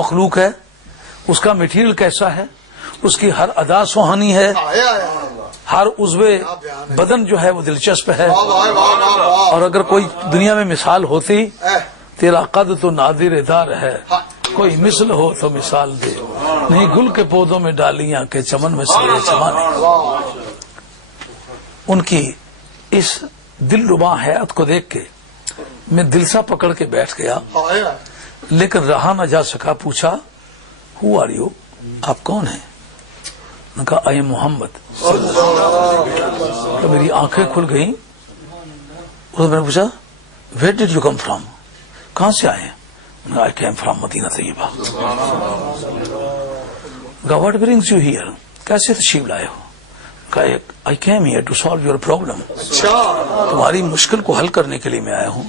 مخلوق ہے, اس کا میٹیریل کیسا ہے, اس کی ہر ادا سہانی ہے, ہر عضو بدن جو ہے وہ دلچسپ ہے. اور اگر کوئی دنیا میں مثال ہوتی, تیرا قد تو نادر دار ہے, کوئی مثل ہو تو مثال دے, نہیں گل کے پودوں میں ڈالیاں کہ چمن میں سرے چمانے. ان کی اس دل ربا حیات کو دیکھ کے میں دل سا پکڑ کے بیٹھ گیا, لیکن رہا نہ جا سکا. پوچھا ہو آر یو, آپ کون ہیں؟ نے کہا آئی ایم محمد. تو میری آنکھیں کھل گئیں. میں نے پوچھا where did you come from, کہاں سے آئے ہیں؟ I came from مدینہ طیبہ. واٹ برنگس یو ہیئر, کیسے تشریف لائے ہو؟ I came here to solve your problem. تمہاری مشکل کو حل کرنے کے لیے میں آیا ہوں.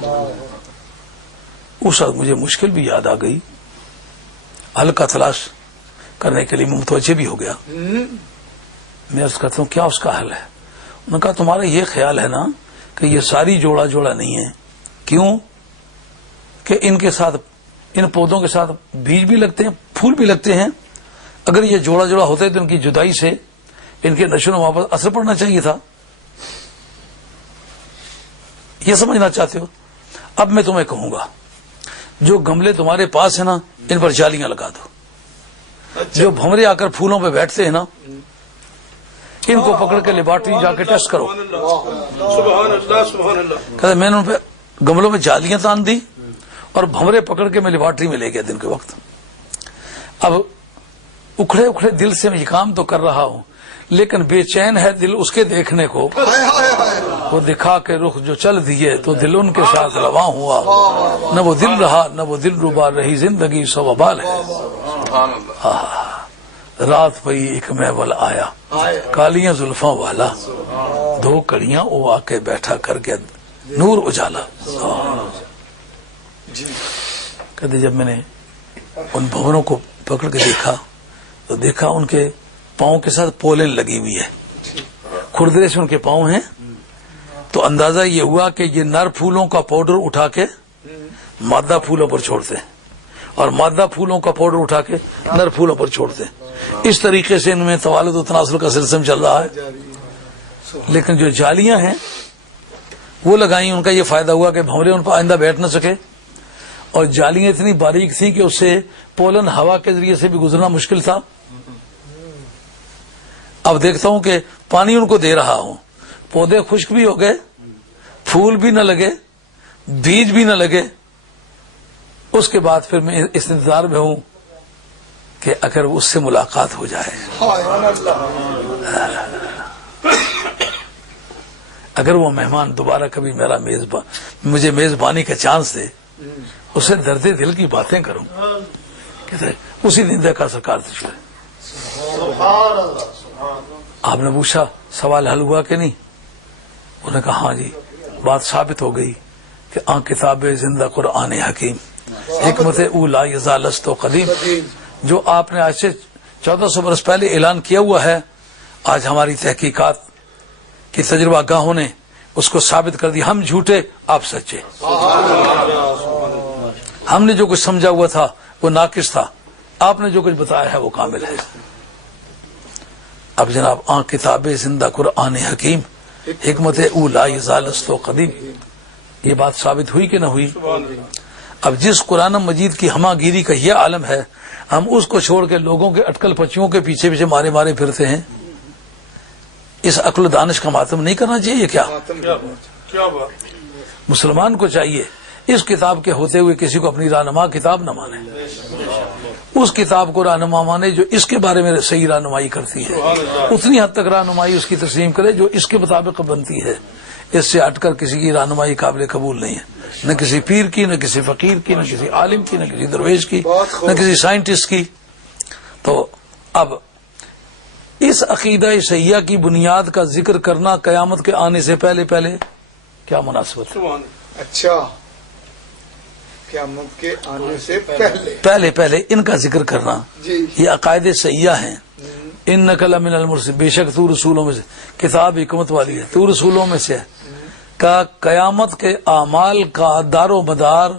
اس وقت مجھے مشکل بھی یاد آ گئی, حل کا تلاش کرنے کے لیے میں متوجہ بھی ہو گیا. میں عرض کرتا ہوں کیا اس کا حل ہے؟ انہوں نے کہا تمہارا یہ خیال ہے نا کہ یہ ساری جوڑا جوڑا نہیں ہے. کیوں کہ ان کے ساتھ, ان پودوں کے ساتھ بیج بھی لگتے ہیں, پھول بھی لگتے ہیں. اگر یہ جوڑا جوڑا ہوتے تو ان کی جدائی سے ان کے نشو و نما پر اثر پڑنا چاہیے تھا. یہ سمجھنا چاہتے ہو؟ اب میں تمہیں کہوں گا جو گملے تمہارے پاس ہیں نا, ان پر جالیاں لگا دو. جو بھنورے آ کر پھولوں پہ بیٹھتے ہیں نا, ان کو پکڑ کے لیبارٹری جا کے ٹیسٹ کرو. کہتے میں نے ان پہ گملوں میں جالیاں تان دی اور بھنورے پکڑ کے میں لیبارٹری میں لے گیا دن کے وقت. اب اکھڑے اکھڑے دل سے میں یہ کام تو کر رہا ہوں, لیکن بے چین ہے دل اس کے دیکھنے کو. وہ دکھا کے رخ جو چل دیے تو دل ان کے ساتھ رواں ہوا. نہ وہ دل رہا نہ وہ دل ربا رہی, زندگی سو وبال ہے. رات پئی ایک محول آیا, کالیاں زلفاں والا, دو کڑیاں وہ آ کے بیٹھا کر کے نور اجالا. کہتے جب میں نے ان بھونوں کو پکڑ کے دیکھا تو دیکھا ان کے پاؤں کے ساتھ پولن لگی ہوئی ہے, کھردرے سے ان کے پاؤں ہیں. تو اندازہ یہ ہوا کہ یہ نر پھولوں کا پاؤڈر اٹھا کے مادہ پھولوں پر چھوڑتے ہیں اور مادہ پھولوں کا پاؤڈر اٹھا کے نر پھولوں پر چھوڑتے ہیں. اس طریقے سے ان میں توالد و تناسل کا سلسلہ چل رہا ہے. لیکن جو جالیاں ہیں وہ لگائیں, ان کا یہ فائدہ ہوا کہ بھنورے ان پر آئندہ بیٹھ نہ سکے, اور جالیاں اتنی باریک تھیں کہ اس سے پولن ہوا کے ذریعے سے بھی گزرنا مشکل تھا. اب دیکھتا ہوں کہ پانی ان کو دے رہا ہوں, پودے خشک بھی ہو گئے, پھول بھی نہ لگے, بیج بھی نہ لگے. اس کے بعد پھر میں اس انتظار میں ہوں کہ اگر اس سے ملاقات ہو جائے, اگر وہ مہمان دوبارہ کبھی میرا مجھے میزبانی کا چانس دے, اسے درد دل کی باتیں کروں. کہتے اسی دن دیکھا سرکار تشریف. آپ نے پوچھا سوال حل ہوا کہ نہیں؟ انہوں نے کہا ہاں جی, بات ثابت ہو گئی کہ آن کتاب زندہ قرآن حکیم, حکمت اولا یزالست و قدیم, جو آپ نے آج سے 1400 برس پہلے اعلان کیا ہوا ہے, آج ہماری تحقیقات کی تجربہ گاہوں نے اس کو ثابت کر دی. ہم جھوٹے, آپ سچے. ہم نے جو کچھ سمجھا ہوا تھا وہ ناقص تھا, آپ نے جو کچھ بتایا ہے وہ کامل ہے. اب جناب آن کتاب زندہ قرآن حکیم, حکمت اولا یزالست و قدیم, یہ بات ثابت ہوئی کہ نہ ہوئی؟ اب جس قرآن مجید کی ہمہ گیری کا یہ عالم ہے, ہم اس کو چھوڑ کے لوگوں کے اٹکل پچیوں کے پیچھے پیچھے مارے مارے پھرتے ہیں. اس عقل و دانش کا ماتم نہیں کرنا چاہیے کیا؟ مسلمان کو چاہیے اس کتاب کے ہوتے ہوئے کسی کو اپنی رہنما کتاب نہ مانے, اس کتاب کو رہنما مانے جو اس کے بارے میں صحیح رہنمائی کرتی ہے. اتنی حد تک رہنمائی اس کی تسلیم کرے جو اس کے مطابق بنتی ہے. اس سے ہٹ کر کسی کی رہنمائی قابل قبول نہیں ہے, نہ کسی پیر کی, نہ کسی فقیر کی, نہ کسی عالم کی, نہ کسی درویش کی, نہ کسی سائنٹسٹ کی. تو اب اس عقیدہ صحیحہ کی بنیاد کا ذکر کرنا قیامت کے آنے سے پہلے پہلے کیا مناسبت ہے؟ اچھا, قیامت کے آنے سے پہلے ان کا ذکر کرنا, یہ عقائد صحیحہ ہیں. انک لمن المرسلین, بے شک تو رسولوں میں سے, کتاب حکمت والی ہے, تو رسولوں میں سے کا قیامت کے اعمال کا دار و مدار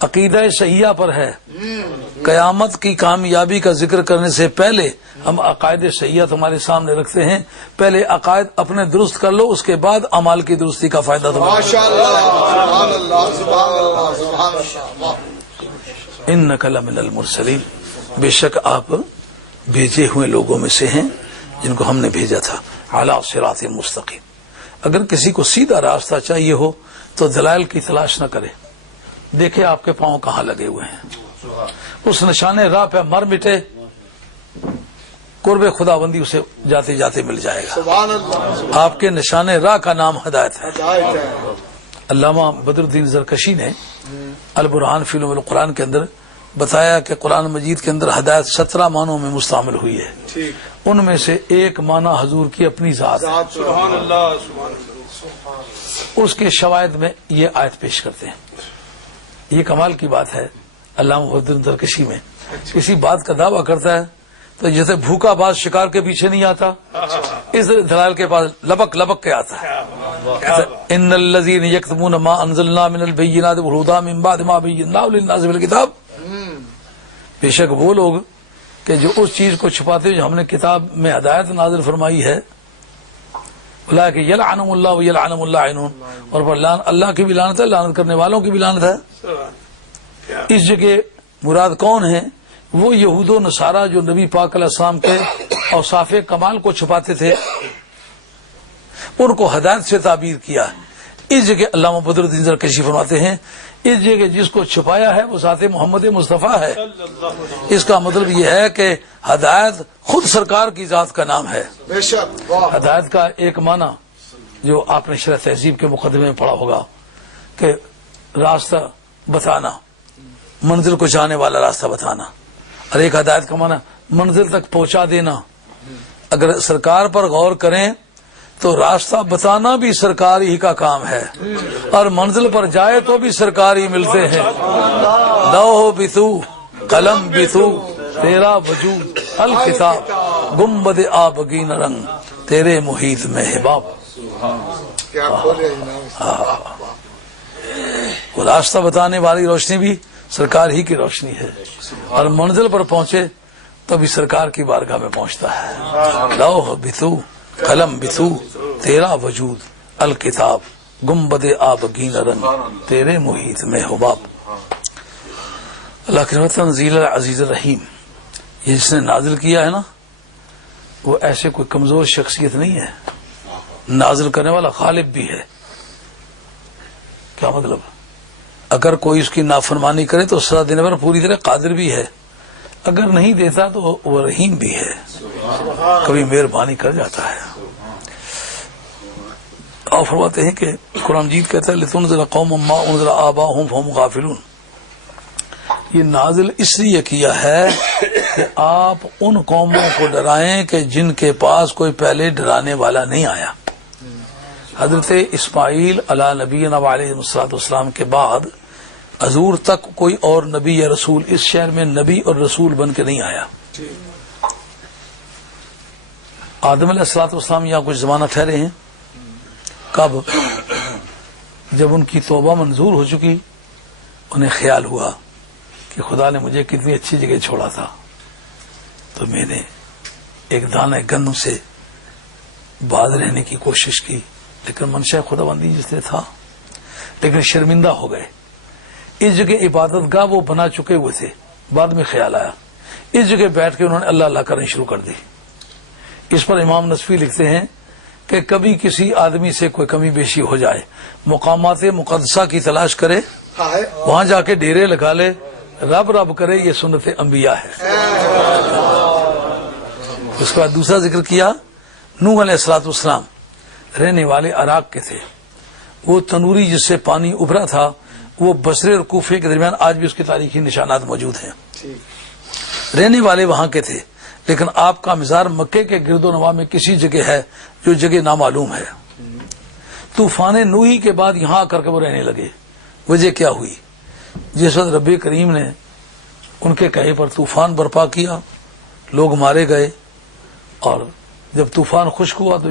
عقیدہ صحیحہ پر ہے. قیامت کی کامیابی کا ذکر کرنے سے پہلے ہم عقائد صحیحہ تمہارے سامنے رکھتے ہیں. پہلے عقائد اپنے درست کر لو، اس کے بعد اعمال کی درستی کا فائدہ تمہیں. انک لمن المرسلین، بے شک آپ بھیجے ہوئے لوگوں میں سے ہیں جن کو ہم نے بھیجا تھا. علی صراط مستقیم. اگر کسی کو سیدھا راستہ چاہیے ہو تو دلائل کی تلاش نہ کرے، دیکھے آپ کے پاؤں کہاں لگے ہوئے ہیں. اس نشان راہ پہ مر مٹے، قرب خدا بندی اسے جاتے جاتے مل جائے گا. آپ کے نشان راہ کا نام ہدایت ہے. علامہ بدر الدین زرکشی نے البرہان فی علوم القرآن کے اندر بتایا کہ قرآن مجید کے اندر ہدایت 17 معنوں میں مستعمل ہوئی ہے. ان میں سے ایک معنی حضور کی اپنی ذات ہے. اس کے شواہد میں یہ آیت پیش کرتے ہیں. یہ کمال کی بات ہے. علامہ بدر الدین زرکشی میں کسی بات کا دعویٰ کرتا ہے تو جیسے بھوکا باز شکار کے پیچھے نہیں آتا، اس دلائل کے پاس لبک لبک کے آتا ہے. ان الذین یکتمون ما انزلنا من البینات والہدی من بعد ما بیناہ للناس فی الکتاب، بے شک وہ لوگ کہ جو اس چیز کو چھپاتے جو ہم نے کتاب میں ہدایت نازل فرمائی ہے، اولئک یلعنہم اللہ ویلعنہم اللاعنون، اور پر اللہ کی بھی لعنت ہے، لعنت کرنے والوں کی بھی لعنت ہے. اس جگہ مراد کون ہیں؟ وہ یہود و نصارہ جو نبی پاک علیہ السلام کے اوصاف کمال کو چھپاتے تھے، ان کو ہدایت سے تعبیر کیا. اس جگہ علامہ بدر الدین زرکشی فرماتے ہیں اس جگہ جس کو چھپایا ہے وہ ذات محمد مصطفیٰ ہے. اس کا مطلب یہ ہے کہ ہدایت خود سرکار کی ذات کا نام ہے. ہدایت کا ایک معنی جو آپ نے شرح تہذیب کے مقدمے میں پڑھا ہوگا کہ راستہ بتانا، منزل کو جانے والا راستہ بتانا، اور ایک ہدایت کا معنی منزل تک پہنچا دینا. اگر سرکار پر غور کریں تو راستہ بتانا بھی سرکار ہی کا کام ہے، اور منزل پر جائے تو بھی سرکار ہی ملتے ہیں. لوح بھی تو، قلم بھی تو، تیرا وجود الکتاب، گنبد آبگین رنگ تیرے محیط میں حباب. وہ راستہ بتانے والی روشنی بھی سرکار ہی کی روشنی ہے، اور منزل پر پہنچے تو بھی سرکار کی بارگاہ میں پہنچتا ہے. لوح بھی تو، قلم بھی تو، تیرا وجود الکتاب، گنبد آبگین رنگ تیرے محیط میں حباب. اللہ کی رحمت تنزیل العزیز الرحیم، یہ جس نے نازل کیا ہے نا، وہ ایسے کوئی کمزور شخصیت نہیں ہے. نازل کرنے والا غالب بھی ہے. کیا مطلب؟ اگر کوئی اس کی نافرمانی کرے تو سزا دینے پر پوری طرح قادر بھی ہے، اگر نہیں دیتا تو وہ رحیم بھی ہے، کبھی مہربانی کر جاتا ہے. اور فرماتے ہیں کہ قرآن مجید کہتا ہے لِتُنذِرَ قَوْمًا مَا أُنذِرَ آبَاؤُهُمْ فَهُمْ غَافِلُونَ. یہ نازل اس لیے کیا ہے کہ آپ ان قوموں کو ڈرائیں کہ جن کے پاس کوئی پہلے ڈرانے والا نہیں آیا. حضرت اسماعیل علیہ نبینا علیہ الصلوۃ والسلام کے بعد حضور تک کوئی اور نبی یا رسول اس شہر میں نبی اور رسول بن کے نہیں آیا. آدم علیہ الصلوۃ والسلام یہاں کچھ زمانہ ٹھہرے ہیں. کب؟ جب ان کی توبہ منظور ہو چکی، انہیں خیال ہوا کہ خدا نے مجھے کتنی اچھی جگہ چھوڑا تھا، تو میں نے ایک دانہ گندم سے باز رہنے کی کوشش کی، لیکن منشا خدا بندی جس نے تھا، لیکن شرمندہ ہو گئے. اس جگہ عبادت گاہ وہ بنا چکے ہوئے تھے. بعد میں خیال آیا، اس جگہ بیٹھ کے انہوں نے اللہ اللہ کرنے شروع کر دی. اس پر امام نصفی لکھتے ہیں کہ کبھی کسی آدمی سے کوئی کمی بیشی ہو جائے، مقامات مقدسہ کی تلاش کرے، وہاں جا کے ڈیرے لگا لے، رب رب کرے، یہ سنت انبیاء ہے. اس کے بعد دوسرا ذکر کیا، نوح علیہ الصلوۃ والسلام رہنے والے عراق کے تھے. وہ تنوری جس سے پانی ابھرا تھا وہ بصرے اور کوفے کے درمیان آج بھی اس کے تاریخی نشانات موجود ہیں. رہنے والے وہاں کے تھے، لیکن آپ کا مزار مکے کے گرد و نواح میں کسی جگہ ہے جو جگہ نامعلوم ہے. طوفان نوحی کے بعد یہاں آ کر کے وہ رہنے لگے. وجہ کیا ہوئی؟ جس وقت رب کریم نے ان کے کہے پر طوفان برپا کیا، لوگ مارے گئے، اور جب طوفان خشک ہوا تو